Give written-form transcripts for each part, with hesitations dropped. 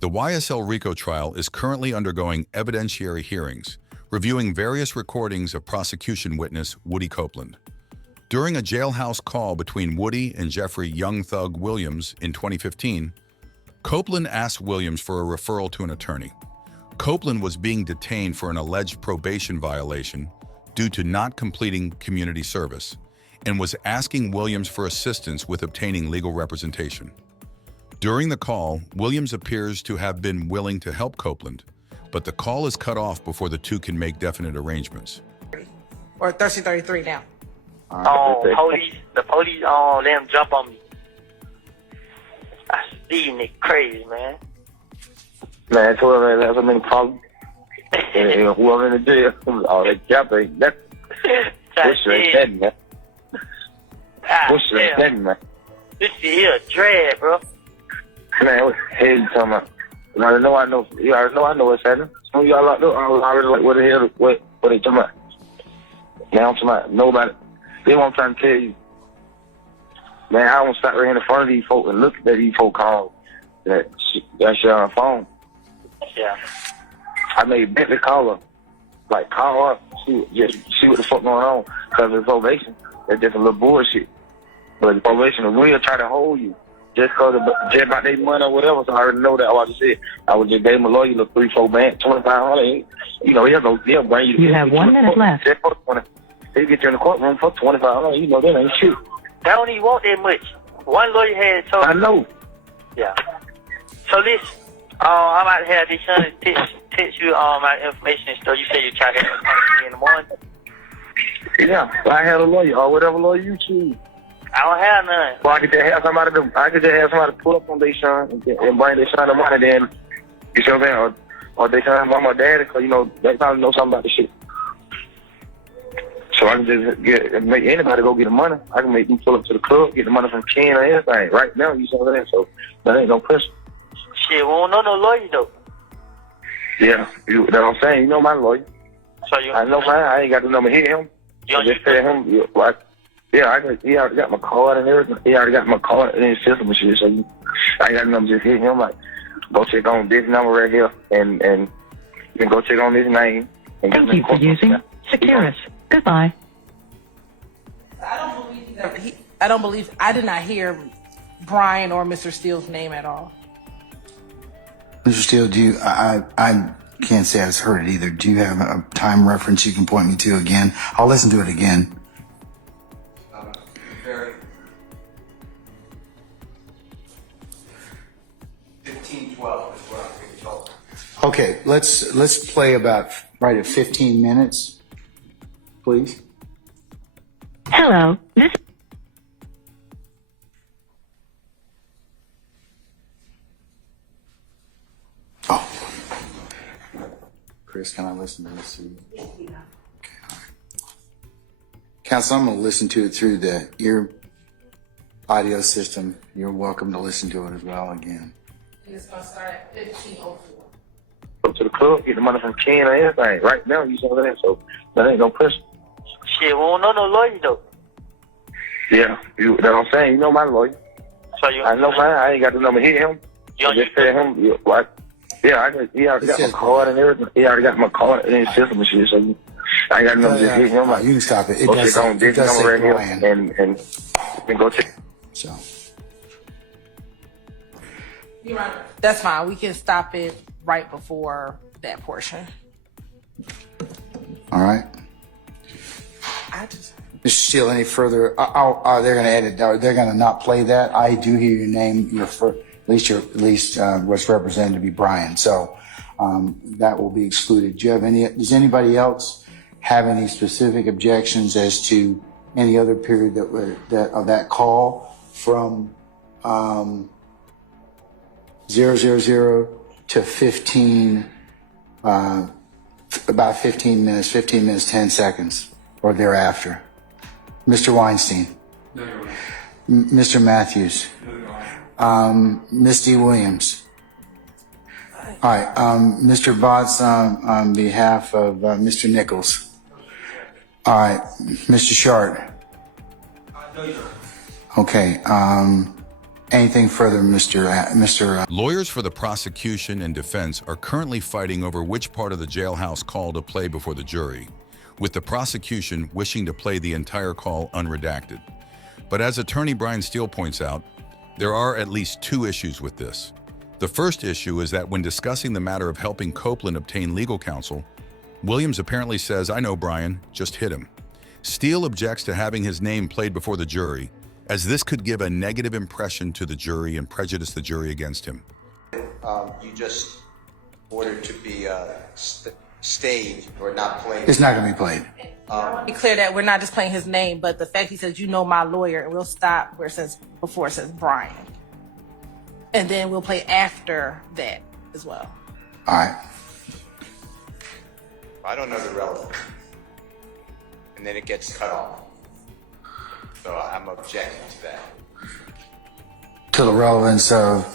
The YSL RICO trial is currently undergoing evidentiary hearings, reviewing various recordings of prosecution witness Woody Copeland. During a jailhouse call between Woody and Jeffrey Young Thug Williams in 2015, Copeland asked Williams for a referral to an attorney. Copeland was being detained for an alleged probation violation due to not completing community service and was asking Williams for assistance with obtaining legal representation. During the call, Williams appears to have been willing to help Copeland, but the call is cut off before the two can make definite arrangements. Or 1333 now. The police, let them jump on me. These niggas crazy, man. Man, whoever has so many problems, and whoever in the jail, all that jump ain't nothing. This shit ain't nothing, man. This shit ain't nothing, man. This shit here a drag, bro. Man, what the hell you talking about? You already know I know what's happening. Some of y'all locked up, I already like, what the hell, what they talking about? Now I'm talking about nobody. That's what I'm trying to tell you. Man, I don't stop right here in front of these folks and look at these folks call that shit on the phone. Yeah. I made Bentley call her. Like, call up, see what the fuck going on. Because of probation, that's just a little bullshit. But the probation will really try to hold you. Just about their money or whatever, so I already know that. I just said, I would just gave him a lawyer, look, 3-4 bands, $2,500. You know, he'll bring you. You have 1 minute left. He'll get you in the courtroom for $2,500. You know, that ain't shit. They don't even want that much. One lawyer had told me. I know. Yeah. So listen, I might have this son text you my information and stuff. You say you try to have me in the morning. Yeah, I had a lawyer or whatever lawyer you choose. I don't have none. Well, I could just have somebody pull up on their son and bring their son the money. Then you see what I'm saying? Or they son mom or dad, because you know they probably know something about the shit. So I can just make anybody go get the money. I can make them pull up to the club, get the money from Ken or anything. Right now, you see what I'm saying? So that ain't no pressure. Shit, we don't know no lawyer though. Yeah, that's what I'm saying. You know my lawyer. So I know mine. I ain't got the number. Hit him. You just tell him. He already got my card and everything. He already got my card in his system and shit. So I ain't got the number. Just hit him. Like, go check on this number right here, and you can go check on this name. And Thank you for using Securus. Goodbye. I did not hear Brian or Mr. Steele's name at all. Mr. Steele, I can't say I've heard it either. Do you have a time reference you can point me to again? I'll listen to it again. Very 15:12 is what I'm being told. Okay, let's play about right at 15 minutes, please. Hello. This Oh. Chris, can I listen to this? Okay, all right. Counsel, I'm going to listen to it through the ear audio system. You're welcome to listen to it as well again. And it's going to start at 15:04. Go to the club, get the money from Ken or anything. Right now, you see what I'm saying? So that ain't no pressure. shit, we don't know no lawyer though. Yeah, that's what I'm saying. You know my lawyer. So you I know mine. I ain't got the number. Hit him. You just tell him. He already got my card and everything. He already got my card in his system and shit. So I ain't got the number. Just hit him. Like, you can stop it. It go does check on this number right Brian. here and go check. So. That's fine. We can stop it right before that portion. All right. Mr. Steele, any further? They're going to edit. They're going to not play that. I do hear your name. At least what's represented to be Brian. So that will be excluded. Do you have any? Does anybody else have any specific objections as to any other period of that call from 000 to 15? About 15 minutes, 10 seconds, or thereafter. Mr. Weinstein. No, you're right. Mr. Matthews. No, you're right. Misty Williams. All right. Mr. Botts on behalf of Mr. Nichols. All right. Mr. Shart. No, you're right. Okay. Anything further, Mr. Lawyers for the prosecution and defense are currently fighting over which part of the jailhouse call to play before the jury, with the prosecution wishing to play the entire call unredacted. But as attorney Brian Steele points out, there are at least two issues with this. The first issue is that when discussing the matter of helping Copeland obtain legal counsel, Williams apparently says, "I know Brian, just hit him." Steele objects to having his name played before the jury, as this could give a negative impression to the jury and prejudice the jury against him. You just ordered to be staged or not played. It's not going to be played. Be clear that we're not just playing his name, but the fact he says, "You know my lawyer," and we'll stop where it says, before it says Brian. And then we'll play after that as well. All right. I don't know the relevance. And then it gets cut off. So I'm objecting to that. To the relevance of,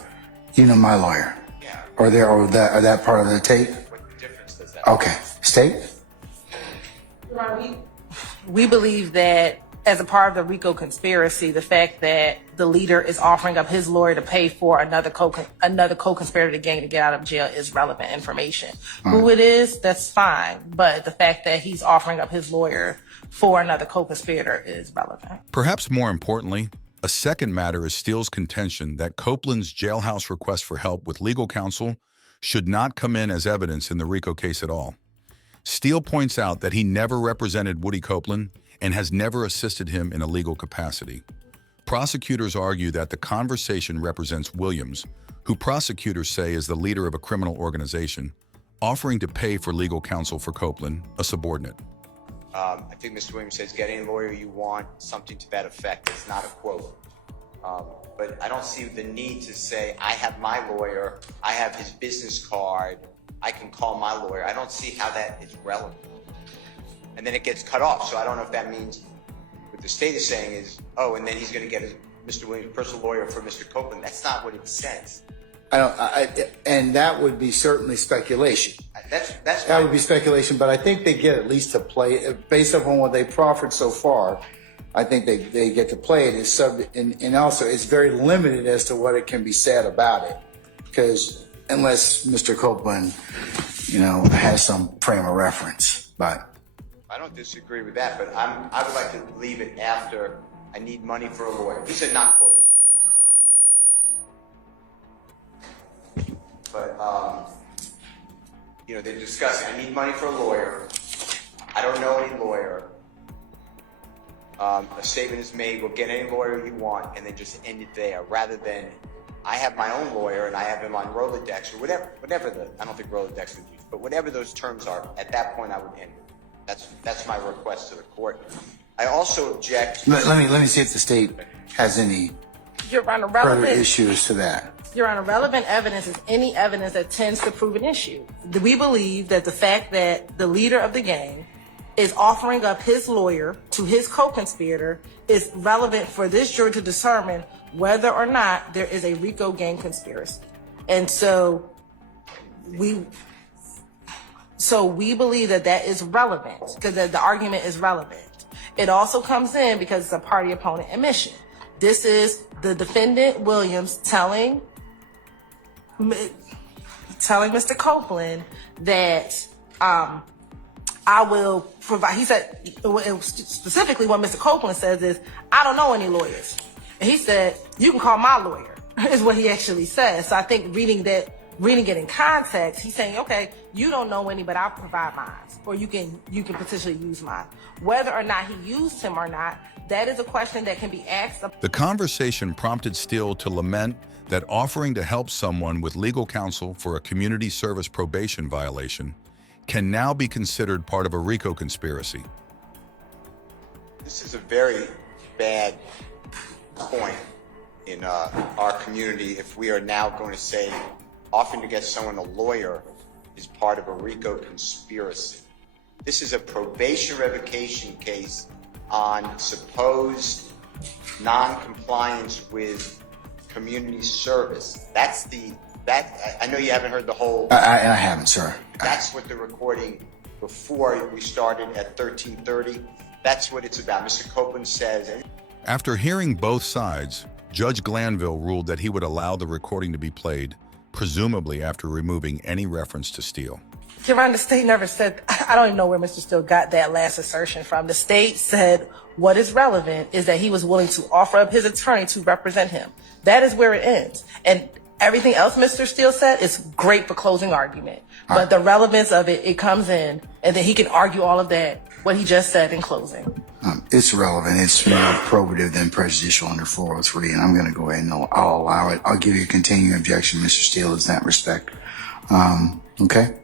you know, my lawyer. Yeah. Or that part of the tape? What difference does that Okay. State? We believe that as a part of the RICO conspiracy, the fact that the leader is offering up his lawyer to pay for another co-conspirator to gain to get out of jail is relevant information. Who it is, that's fine. But the fact that he's offering up his lawyer for another co-conspirator is relevant. Perhaps more importantly, a second matter is Steele's contention that Copeland's jailhouse request for help with legal counsel should not come in as evidence in the RICO case at all. Steele points out that he never represented Woody Copeland and has never assisted him in a legal capacity. Prosecutors argue that the conversation represents Williams, who prosecutors say is the leader of a criminal organization, offering to pay for legal counsel for Copeland, a subordinate. I think Mr. Williams says, "Get any lawyer you want," something to that effect. It's not a quote. But I don't see the need to say, "I have my lawyer, I have his business card, I can call my lawyer." I don't see how that is relevant. And then it gets cut off. So I don't know if that means what the state is saying is, oh, and then he's going to get Mr. Williams' personal lawyer for Mr. Copeland. That's not what it says. And that would be certainly speculation. That would be speculation, but I think they get at least to play, based upon what they proffered so far, I think they get to play it. And also it's very limited as to what it can be said about it. Because unless Mr. Copeland, has some frame of reference. But I don't disagree with that, but I would like to leave it after "I need money for a lawyer." These are not quotes. But, they're discussing, "I need money for a lawyer. I don't know any lawyer. A statement is made, we'll get any lawyer you want," and then just end it there, rather than "I have my own lawyer and I have him on Rolodex," or whatever I don't think Rolodex is used, but whatever those terms are, at that point I would end it. That's my request to the court. I also object. let me see if the state has any Your Honor, further issues to that. Your Honor, relevant evidence is any evidence that tends to prove an issue. We believe that the fact that the leader of the gang is offering up his lawyer to his co-conspirator is relevant for this jury to determine whether or not there is a RICO gang conspiracy. And so we believe that is relevant, because the argument is relevant. It also comes in because it's a party opponent admission. This is the defendant Williams telling Mr. Copeland that I will provide. He said, specifically what Mr. Copeland says is, "I don't know any lawyers." And he said, "You can call my lawyer," is what he actually says. So I think reading it in context, he's saying, okay, you don't know any, but I'll provide mine, or you can potentially use mine. Whether or not he used him or not, that is a question that can be asked. The conversation prompted Steele to lament that offering to help someone with legal counsel for a community service probation violation can now be considered part of a RICO conspiracy. This is a very bad point in our community if we are now going to say offering to get someone a lawyer is part of a RICO conspiracy. This is a probation revocation case on supposed non-compliance with community service. I know you haven't heard the whole. I haven't, sir. That's what the recording before we started at 13:30. That's what it's about. Mr. Copeland says. After hearing both sides, Judge Glanville ruled that he would allow the recording to be played, presumably after removing any reference to Steele. Your Honor, the state never said, I don't even know where Mr. Steele got that last assertion from. The state said what is relevant is that he was willing to offer up his attorney to represent him. That is where it ends. And everything else Mr. Steele said is great for closing argument. But the relevance of it, it comes in, and then he can argue all of that, what he just said in closing. It's relevant. It's more probative than prejudicial under 403, and I'm going to go ahead and I'll allow it. I'll give you a continuing objection, Mr. Steele, in that respect. Okay?